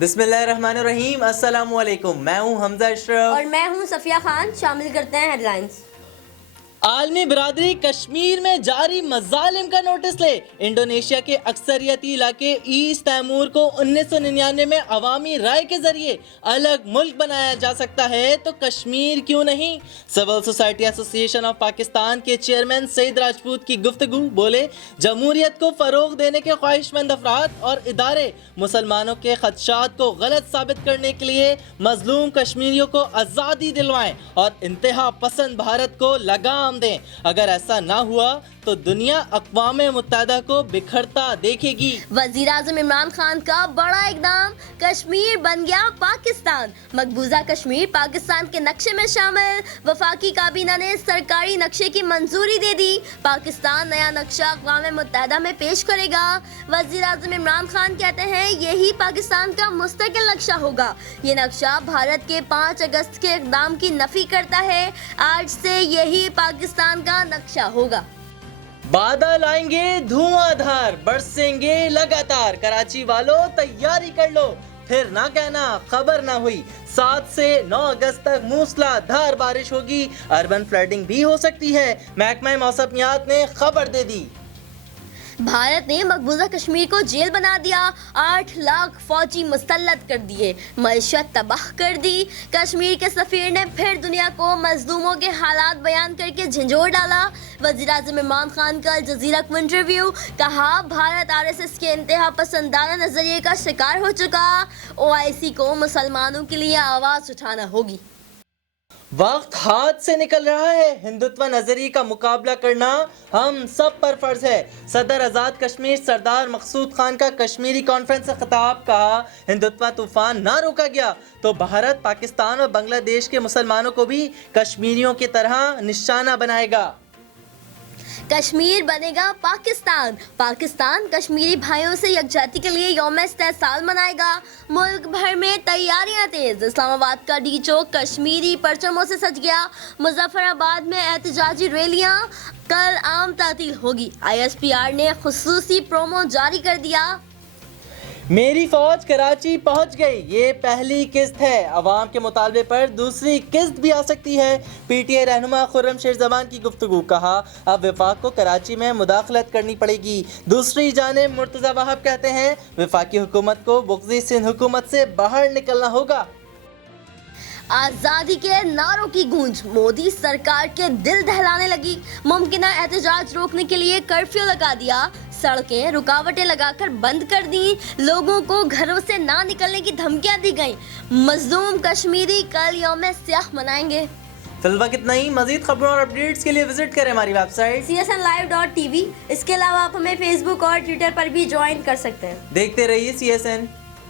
بسم اللہ الرحمن الرحیم، السلام علیکم، میں ہوں حمزہ اشرف اور میں ہوں صفیہ خان۔ شامل کرتے ہیں ہیڈ لائنز۔ عالمی برادری کشمیر میں جاری مظالم کا نوٹس لے۔ انڈونیشیا کے اکثریتی علاقے ایسٹ تیمور کو 1999 میں عوامی رائے کے ذریعے الگ ملک بنایا جا سکتا ہے تو کشمیر کیوں نہیں؟ سول سوسائٹی ایسوسی ایشن آف پاکستان کے چیئرمین سعید راجپوت کی گفتگو۔ بولے، جمہوریت کو فروغ دینے کے خواہش مند افراد اور ادارے مسلمانوں کے خدشات کو غلط ثابت کرنے کے لیے مظلوم کشمیریوں کو آزادی دلوائیں اور انتہا پسند بھارت کو لگام دیں۔ اگر ایسا نہ ہوا تو دنیا اقوام متحدہ کو بکھرتا دیکھے گی۔ وزیر اعظم عمران خان کا بڑا اقدام، کشمیر بن گیا پاکستان۔ مقبوضہ کشمیر پاکستان کے نقشے میں شامل۔ وفاقی کابینہ نے سرکاری نقشے کی منظوری دے دی۔ پاکستان نیا نقشہ اقوام متحدہ میں پیش کرے گا۔ وزیر اعظم عمران خان کہتے ہیں یہی پاکستان کا مستقل نقشہ ہوگا۔ یہ نقشہ بھارت کے 5 اگست کے اقدام کی نفی کرتا ہے۔ آج سے یہی پاکستان کا نقشہ ہوگا۔ بادل آئیں گے دھواں دھار، برسیں گے لگاتار، کراچی والوں تیاری کر لو، پھر نہ کہنا خبر نہ ہوئی۔ 7 سے 9 اگست تک موسلا دھار بارش ہوگی، اربن فلڈنگ بھی ہو سکتی ہے، محکمہ موسمیات نے خبر دے دی۔ بھارت نے مقبوضہ کشمیر کو جیل بنا دیا، 8 لاکھ فوجی مسلط کر دیے، معیشت تباہ کر دی۔ کشمیر کے سفیر نے پھر دنیا کو مظلوموں کے حالات بیان کر کے جھنجھوڑ ڈالا۔ وزیر اعظم عمران خان کا الجزیرہ کو انٹرویو، کہا بھارت RSS کے انتہا پسندانہ نظریے کا شکار ہو چکا، OIC کو مسلمانوں کے لیے آواز اٹھانا ہوگی۔ وقت ہاتھ سے نکل رہا ہے، ہندوتوا نظریے کا مقابلہ کرنا ہم سب پر فرض ہے۔ صدر آزاد کشمیر سردار مقصود خان کا کشمیری کانفرنس سے خطاب، کہا ہندوتوا طوفان نہ روکا گیا تو بھارت پاکستان اور بنگلہ دیش کے مسلمانوں کو بھی کشمیریوں کی طرح نشانہ بنائے گا۔ کشمیر بنے گا پاکستان، پاکستان کشمیری بھائیوں سے یکجہتی کے لیے یوم استحصال منائے گا۔ ملک بھر میں تیاریاں تیز، اسلام آباد کا ڈی چوک کشمیری پرچموں سے سج گیا۔ مظفر آباد میں احتجاجی ریلیاں، کل عام تعطیل ہوگی۔ ISPR نے خصوصی پرومو جاری کر دیا۔ میری فوج کراچی پہنچ گئی، یہ پہلی قسط ہے، عوام کے مطالبے پر دوسری قسط بھی آ سکتی ہے۔ PTI رہنما خرم شیر زبان کی گفتگو، کہا اب وفاق کو کراچی میں مداخلت کرنی پڑے گی۔ دوسری جانب مرتضی وہاب کہتے ہیں وفاقی حکومت کو بغضی سندھ حکومت سے باہر نکلنا ہوگا۔ آزادی کے نعروں کی گونج مودی سرکار کے دل دہلانے لگی۔ ممکنہ احتجاج روکنے کے لیے کرفیو لگا دیا، سڑکیں رکاوٹیں لگا کر بند کر دیں، لوگوں کو گھروں سے نہ نکلنے کی دھمکیاں دی گئیں۔ مظلوم کشمیری کل یوم سیاہ منائیں گے۔ فی الوقت اتنا ہی، مزید خبروں اور اپڈیٹس کے لیے وزٹ کریں ہماری ویب سائٹ csnlive.tv۔ اس کے علاوہ آپ ہمیں فیس بک اور ٹویٹر پر بھی جوائن کر سکتے ہیں۔ دیکھتے رہیے CSN۔